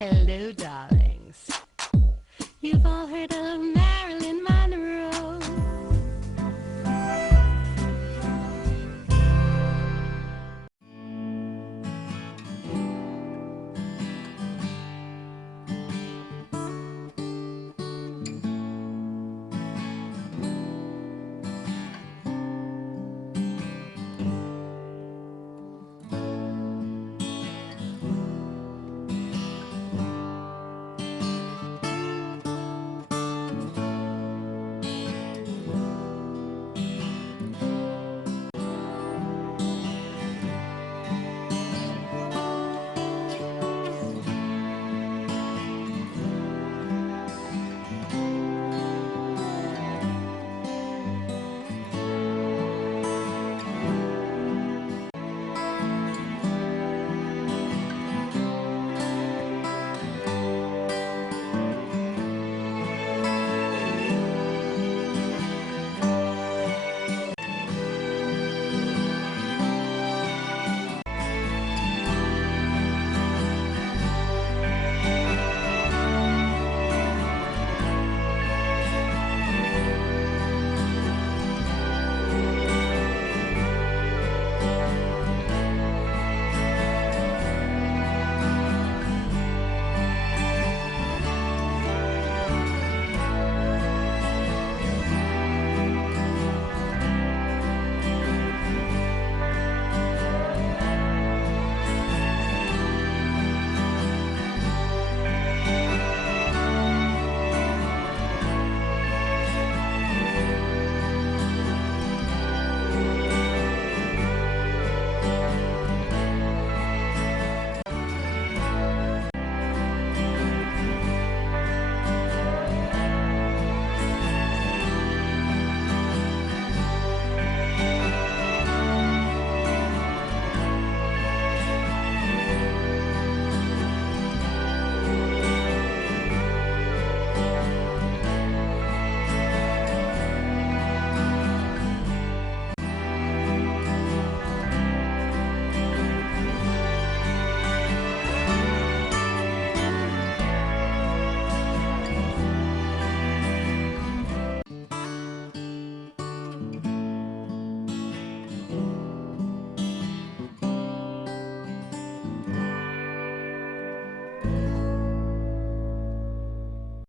Hello, darlings. You've all heard of Marilyn Monroe.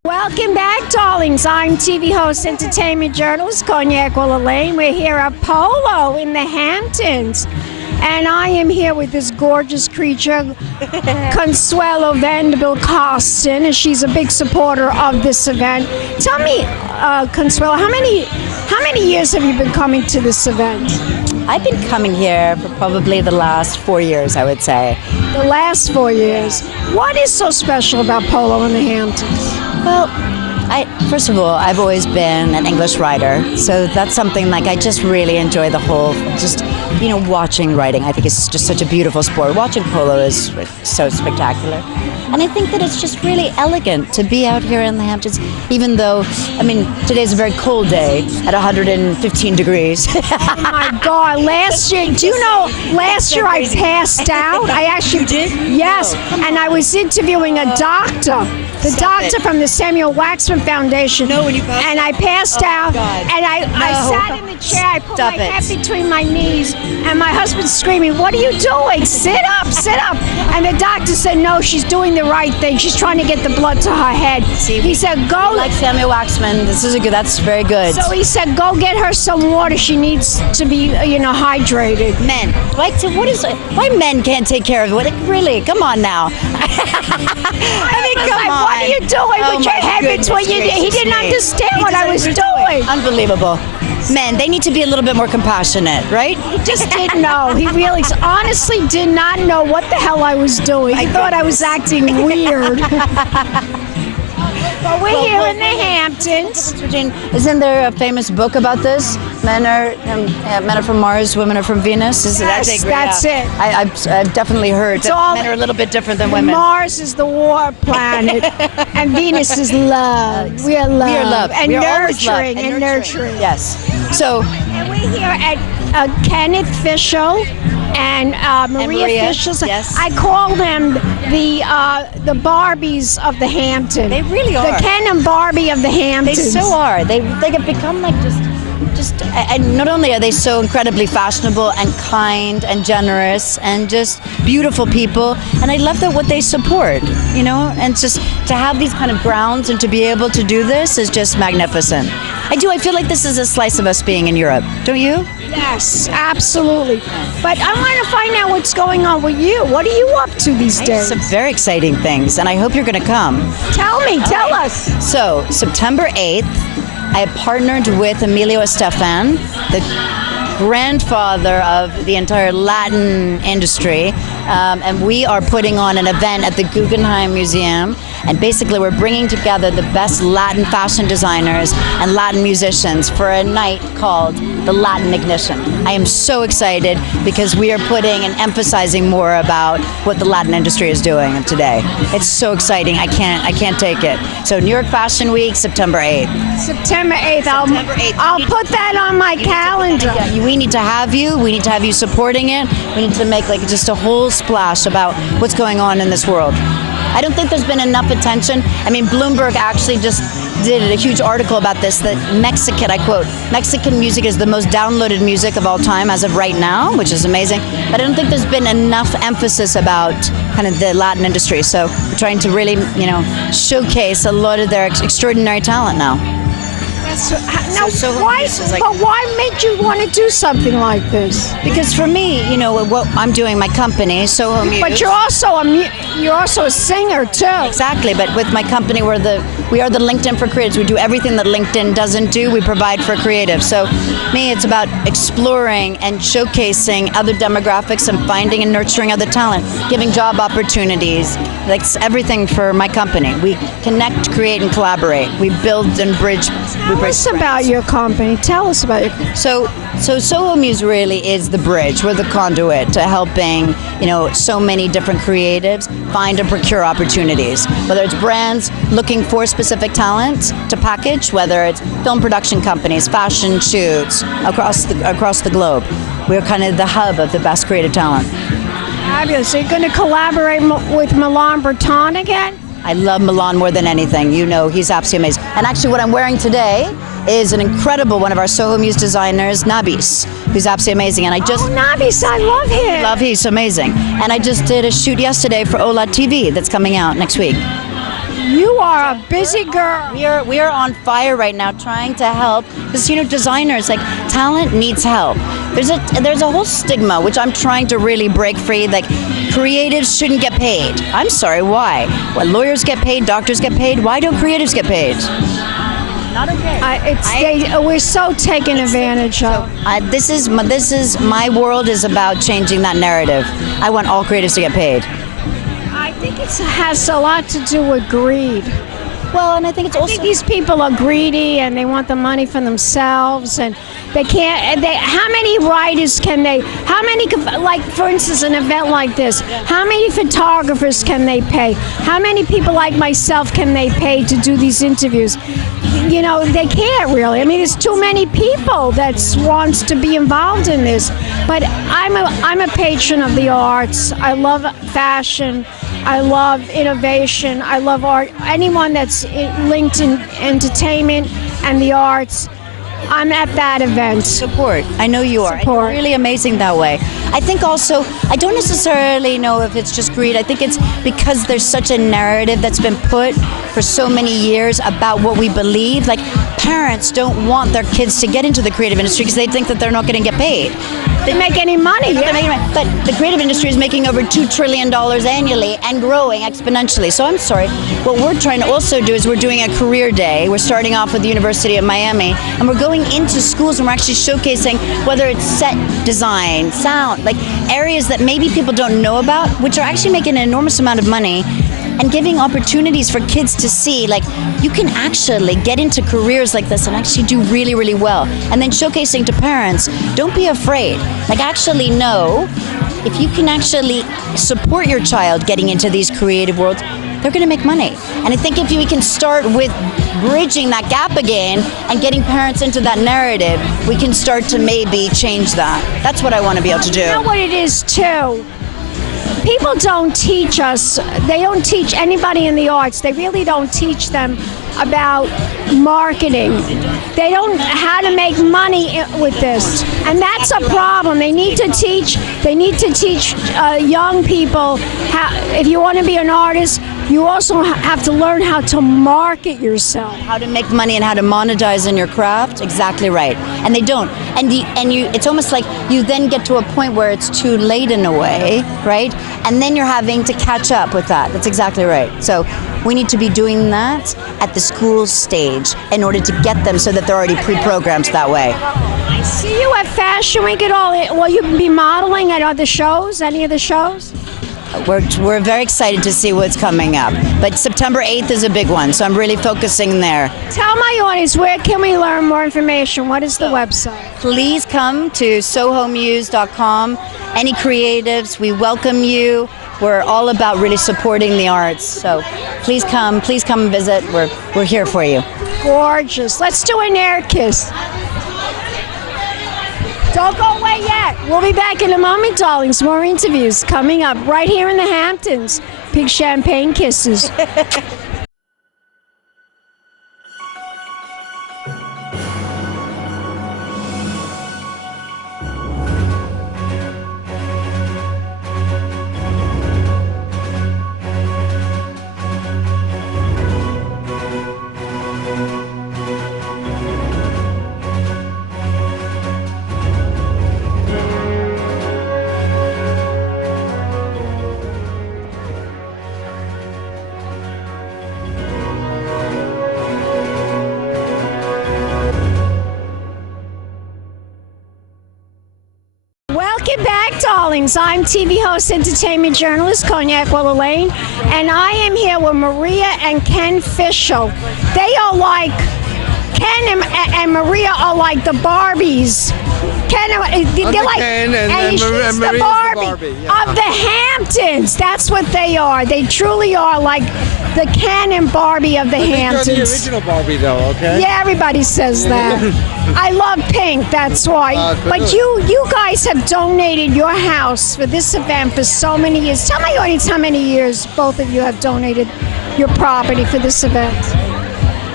Welcome back, darlings. I'm TV host, entertainment journalist, Cognac, Wellerlane. We're here at Polo in the Hamptons. And I am here with this gorgeous creature, Consuelo Vanderbilt Carsten, and she's a big supporter of this event. Tell me, Consuelo, how many years have you been coming to this event? I've been coming here for probably the last 4 years, I would say. The last 4 years. What is so special about Polo in the Hamptons? Well, first of all, I've always been an English writer, so that's something like I just really enjoy the whole, watching writing. I think it's just such a beautiful sport. Watching polo is so spectacular. And I think that it's just really elegant to be out here in the Hamptons, even though, today's a very cold day at 115 degrees. Oh my God, last year, do you know, last year I passed out. I actually did? Yes, and I was interviewing a doctor. The doctor from the Samuel Waxman Foundation. No, when you passed and I passed out, God. and I sat in the chair, I put my head between my knees, and my husband's screaming, "What are you doing? Sit up, sit up." And the doctor said, "No, she's doing the right thing. She's trying to get the blood to her head." See, he said, "Go." Like Samuel Waxman, that's very good. So he said, "Go get her some water. She needs to be, hydrated." Men, why men can't take care of it? Really, come on now. Come on. What are you doing with your head between your knees? He didn't understand what I was doing. Unbelievable. Men, they need to be a little bit more compassionate, right? He just didn't know. He really, honestly did not know what the hell I was doing. He thought I was acting weird. But we're here in the Hamptons. Isn't there a famous book about this? Men are from Mars, women are from Venus. Yes, that's it. I've definitely heard that men are a little bit different than women. Mars is the war planet, and Venus is love. We are love. We are love. And we are always love. nurturing. Yes. So. And we're here at Kenneth Fishel. and Maria Fishel. yes. I call them the Barbies of the Hampton. They really are. The Ken and Barbie of the They Hamptons. so are. They have become like just, and not only are they so incredibly fashionable and kind and generous and just beautiful people, and I love that what they support, you know, and just to have these kind of grounds and to be able to do this is just magnificent. I feel like this is a slice of us being in Europe, don't you? Yes, absolutely. But I want to find out what's going on with you. What are you up to these days? Some very exciting things, and I hope you're going to come. Tell us. So, September 8th, I have partnered with Emilio Estefan, the grandfather of the entire Latin industry, and we are putting on an event at the Guggenheim Museum, and basically we're bringing together the best Latin fashion designers and Latin musicians for a night called the Latin Ignition. I am so excited because we are putting and emphasizing more about what the Latin industry is doing today. It's so exciting. I can't take it. So New York Fashion Week, September 8th. September 8th. September 8th. I'll put that on my calendar. We need to have you. We need to have you supporting it. We need to make like just a whole splash about what's going on in this world. I don't think there's been enough attention. I mean, Bloomberg actually just did a huge article about this, that Mexican, I quote, Mexican music is the most downloaded music of all time as of right now, which is amazing. But I don't think there's been enough emphasis about kind of the Latin industry. So we're trying to really, you know, showcase a lot of their extraordinary talent now. Why made you want to do something like this? Because for me, you know, what I'm doing, my company, Soho Muse. But you're also a singer too. Exactly, but with my company, we are the LinkedIn for creatives. We do everything that LinkedIn doesn't do. We provide for creatives. So, me, it's about exploring and showcasing other demographics and finding and nurturing other talent, giving job opportunities. That's everything for my company. We connect, create, and collaborate. We build and bridge. Tell us about your company. Tell us about your. So Soho Muse really is the bridge. We're the conduit to helping, you know, so many different creatives find and procure opportunities. Whether it's brands looking for specific talent to package, whether it's film production companies, fashion shoots across the globe. We're kind of the hub of the best creative talent. Fabulous. So you're going to collaborate with Milan Breton again? I love Milan more than anything. You know, he's absolutely amazing. And actually what I'm wearing today is an incredible one of our Soho Muse designers, Nabis, who's absolutely amazing. And I just Nabis, I love him. He's amazing. And I just did a shoot yesterday for Ola TV that's coming out next week. You are a busy girl. We are on fire right now trying to help, because, you know, designers, like, talent needs help. There's a whole stigma which I'm trying to really break free, like creatives shouldn't get paid. I'm sorry, why? Well, lawyers get paid, doctors get paid. Why don't creatives get paid? Not okay. We're so taken advantage of. This is my world is about changing that narrative. I want all creatives to get paid. I think it has a lot to do with greed. Well, and I think it's also these people are greedy and they want the money for themselves, and they can't. How many writers can they? How many, like for instance, an event like this? How many photographers can they pay? How many people like myself can they pay to do these interviews? You know, they can't really. I mean, there's too many people that wants to be involved in this. But I'm a patron of the arts. I love fashion. I love innovation. I love art. Anyone that's linked in entertainment and the arts, I'm at that event. Support. I know you are. Support. It's really amazing that way. I think also, I don't necessarily know if it's just greed. I think it's because there's such a narrative that's been put for so many years about what we believe. Like, parents don't want their kids to get into the creative industry because they think that they're not going to get paid. They make any money. Yeah. But the creative industry is making over $2 trillion annually and growing exponentially. So I'm sorry. What we're trying to also do is we're doing a career day. We're starting off with the University of Miami, and we're going into schools and we're actually showcasing whether it's set design, sound, like areas that maybe people don't know about, which are actually making an enormous amount of money, and giving opportunities for kids to see, like, you can actually get into careers like this and actually do really, really well. And then showcasing to parents, don't be afraid. Like, actually know if you can actually support your child getting into these creative worlds, they're going to make money. And I think if we can start with bridging that gap again and getting parents into that narrative, we can start to maybe change that. That's what I want to be able to do. You know what it is too? People don't teach us, they don't teach anybody in the arts, they really don't teach them about marketing. They don't how to make money with this, and that's a problem. They need to teach young people how, if you want to be an artist, you also have to learn how to market yourself. How to make money and how to monetize in your craft. Exactly right. And they don't. And you it's almost like you then get to a point where it's too late in a way, right? And then you're having to catch up with that. That's exactly right. So we need to be doing that at the school stage in order to get them so that they're already pre-programmed that way. I see you at Fashion Week at all. Will you be modeling at other shows, any of the shows? We're very excited to see what's coming up. But September 8th is a big one, so I'm really focusing there. Tell my audience, where can we learn more information? What is the website? Please come to sohomuse.com. Any creatives, we welcome you. We're all about really supporting the arts. So please come and visit. We're here for you. Gorgeous. Let's do an air kiss. Don't go away yet. We'll be back in a moment, darlings. More interviews coming up right here in the Hamptons. Big champagne kisses. Welcome back, darlings. I'm TV host, entertainment journalist, Cognac, Wellerlane, and I am here with Maria and Ken Fishel. They are like, Ken and Maria are like the Barbies. Ken, they're like, Ken and she's Maria's the the Barbie, Barbie, yeah. of the Hamptons. That's what they are. They truly are like the Ken and Barbie of the Hamptons. You're the original Barbie, though, okay? Yeah, everybody says that. I love pink, that's why. But you guys have donated your house for this event for so many years. Tell my audience how many years both of you have donated your property for this event.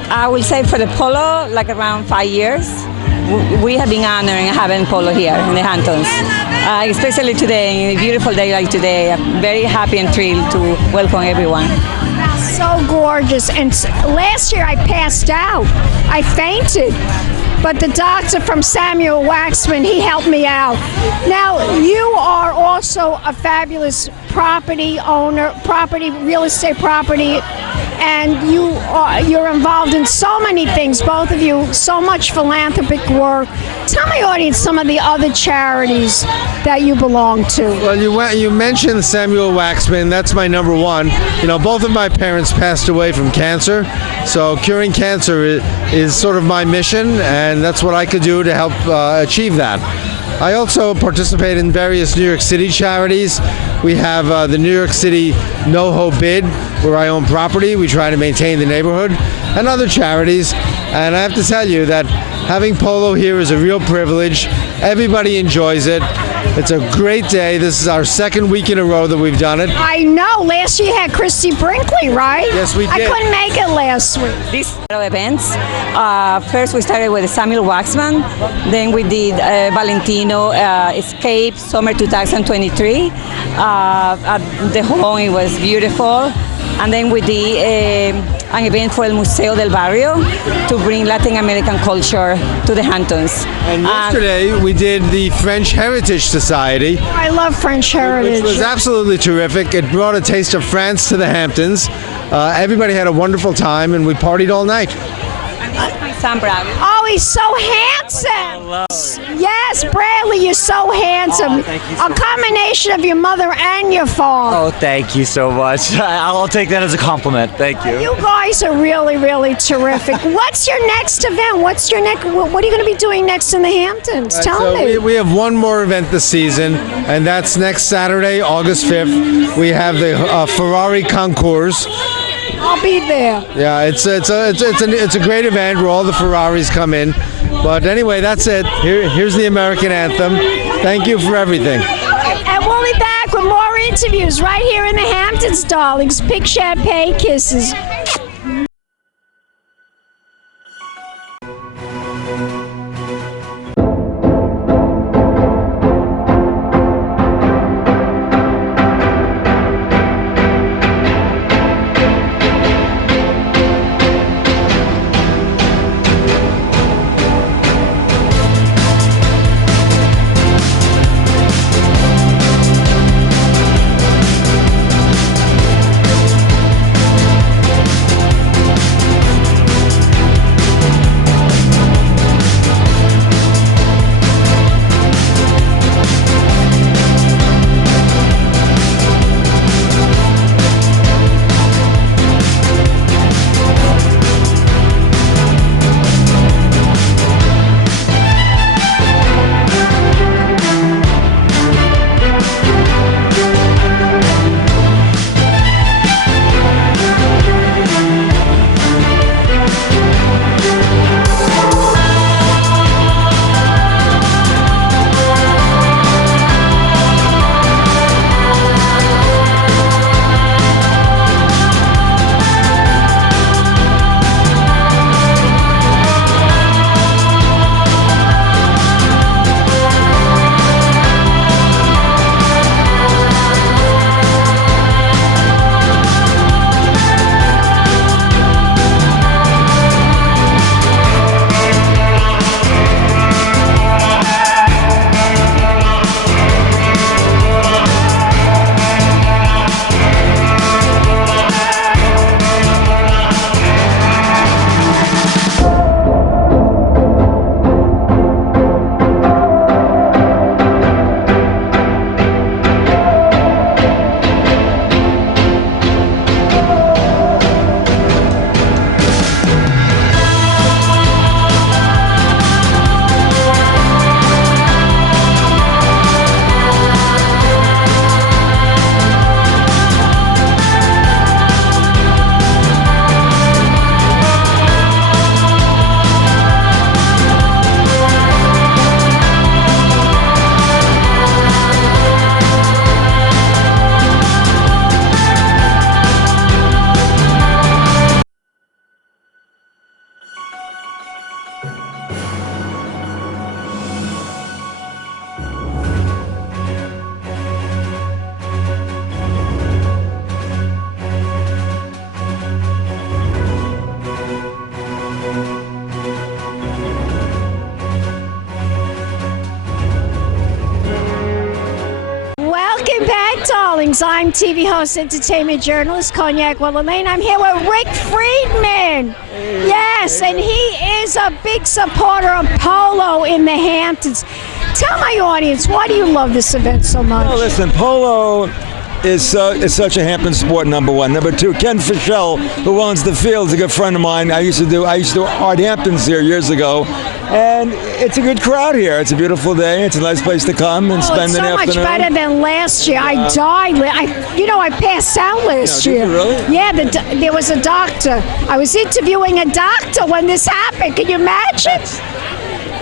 I will say for the Polo, like around 5 years. We have been honoring having Polo here in the Hamptons. Especially today, a beautiful day like today. I'm very happy and thrilled to welcome everyone. So gorgeous. And last year I passed out. I fainted. But the doctor from Samuel Waxman, he helped me out. Now, you are also a fabulous property owner, real estate property, and you're involved in so many things, both of you, so much philanthropic work. Tell my audience some of the other charities that you belong to. Well, you mentioned Samuel Waxman. That's my number one. You know, both of my parents passed away from cancer, so curing cancer is sort of my mission, and that's what I could do to help achieve that. I also participate in various New York City charities. We have the New York City NoHo Bid, where I own property. We try to maintain the neighborhood, and other charities. And I have to tell you that having Polo here is a real privilege. Everybody enjoys it. It's a great day. This is our second week in a row that we've done it. I know. Last year you had Christy Brinkley, right? Yes, we did. I couldn't make it last week. These events, first we started with Samuel Waxman, then we did Valentino Escape Summer 2023. At the home, it was beautiful. And then we did an event for El Museo del Barrio to bring Latin American culture to the Hamptons. And yesterday we did the French Heritage Society. I love French heritage. Which was absolutely terrific. It brought a taste of France to the Hamptons. Everybody had a wonderful time, and we partied all night. son Bradley. Oh, he's so handsome. Yes, Bradley, you're so handsome. Thank you so A combination of your mother and your father. Oh, thank you so much. I'll take that as a compliment. Thank you. You guys are really, really terrific. What's your next event? What are you going to be doing next in the Hamptons? Tell me. We have one more event this season, and that's next Saturday, August 5th. We have the Ferrari Concours. I'll be there. Yeah, it's a great event where all the Ferraris come in. But anyway, that's it. Here's the American anthem. Thank you for everything. And we'll be back with more interviews right here in the Hamptons, darlings. Big champagne kisses. I'm TV host, entertainment journalist, Cognac, Wellerlane. I'm here with Rick Friedman. Yes, and he is a big supporter of Polo in the Hamptons. Tell my audience, why do you love this event so much? Well, listen, Polo is such a Hampton sport, number one. Number two, Ken Fishel, who owns the field, is a good friend of mine. I used to do Art Hamptons here years ago. And it's a good crowd here. It's a beautiful day. It's a nice place to come and spend an afternoon. So much better than last year. I died. I passed out last year. Did you really? Yeah, there was a doctor. I was interviewing a doctor when this happened. Can you imagine?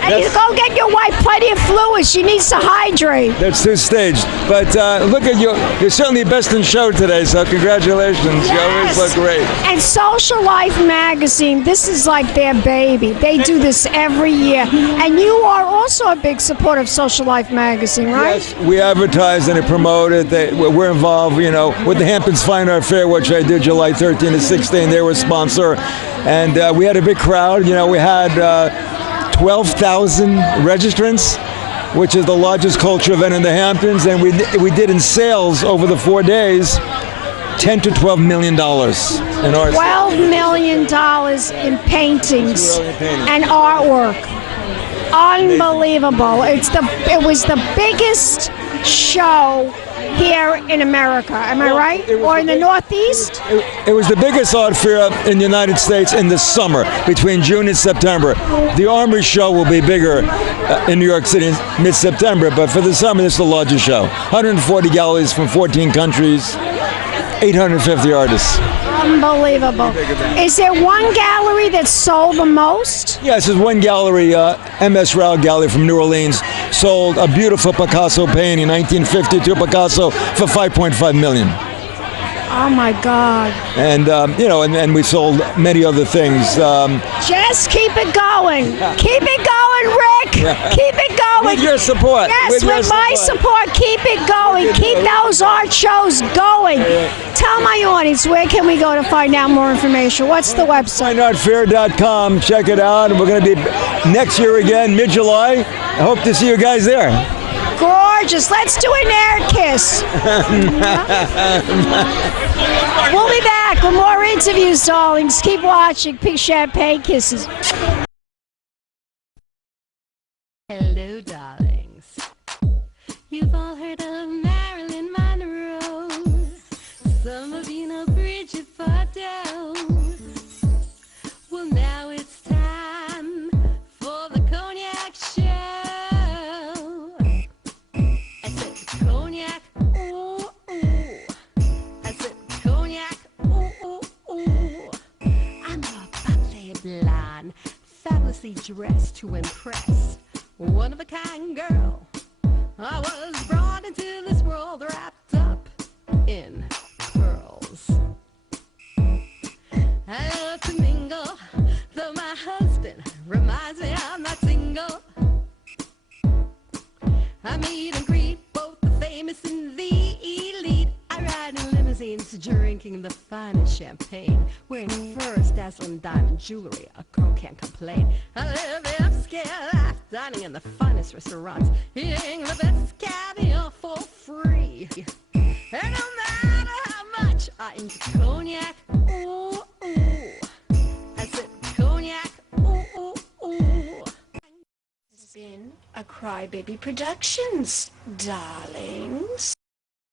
And you go get your wife plenty of fluids. She needs to hydrate. That's two-staged. But look at you. You're certainly best in show today, so congratulations. Yes. You always look great. And Social Life magazine, this is like their baby. They do this every year. And you are also a big supporter of Social Life magazine, right? Yes, we advertise and promote it. We're involved, with the Hamptons Fine Art Fair, which I did July 13 to 16. They were a sponsor. And we had a big crowd. We had 12,000 registrants, which is the largest culture event in the Hamptons, and we did in sales over the 4 days $10 to $12 million in art. $12 million in paintings Brilliant paintings. and artwork. Unbelievable. It was the biggest show here in America. Am I right? Or in the Northeast? It was the biggest art fair in the United States in the summer, between June and September. The Armory show will be bigger in New York City in mid-September, but for the summer, this is the largest show. 140 galleries from 14 countries, 850 artists. Unbelievable. Is there one gallery that sold the most? Yes, there's one gallery, MS Rao Gallery from New Orleans, sold a beautiful Picasso painting, 1952 Picasso, for $5.5 million. Oh my God. And, and we sold many other things. Just keep it going. Keep it going, Rick. Keep it going. With your support. Yes, with my support, keep it going. Keep those art shows going. Tell my audience, where can we go to find out more information? What's the website? FineArtFair.com. Check it out. And we're going to be next year again, mid-July. I hope to see you guys there. Gorgeous. Let's do an air kiss. We'll be back with more interviews, darlings. Keep watching. Pink Champagne Kisses. Hello, darlings. You've all heard of Marilyn Monroe. Some of you know Bridget Bardot. Well, now it's time for the Cognac show. I said Cognac, ooh, ooh. I said Cognac, ooh, ooh, ooh. I'm a bubbly blonde, fabulously dressed to impress. One of a kind girl. I was brought into this world wrapped up in pearls. I love to mingle, though my husband reminds me I'm not single. I meet and greet both the famous and the elite. I ride in limousines, drinking the finest champagne, wearing furs, dazzling diamond jewelry. A girl can't complain. I live the upscale life, dining in the finest restaurants, eating the best caviar for free. And no matter how much I enjoy cognac, ooh, ooh. I said cognac, ooh, ooh, ooh. It's been a Crybaby Productions, darlings.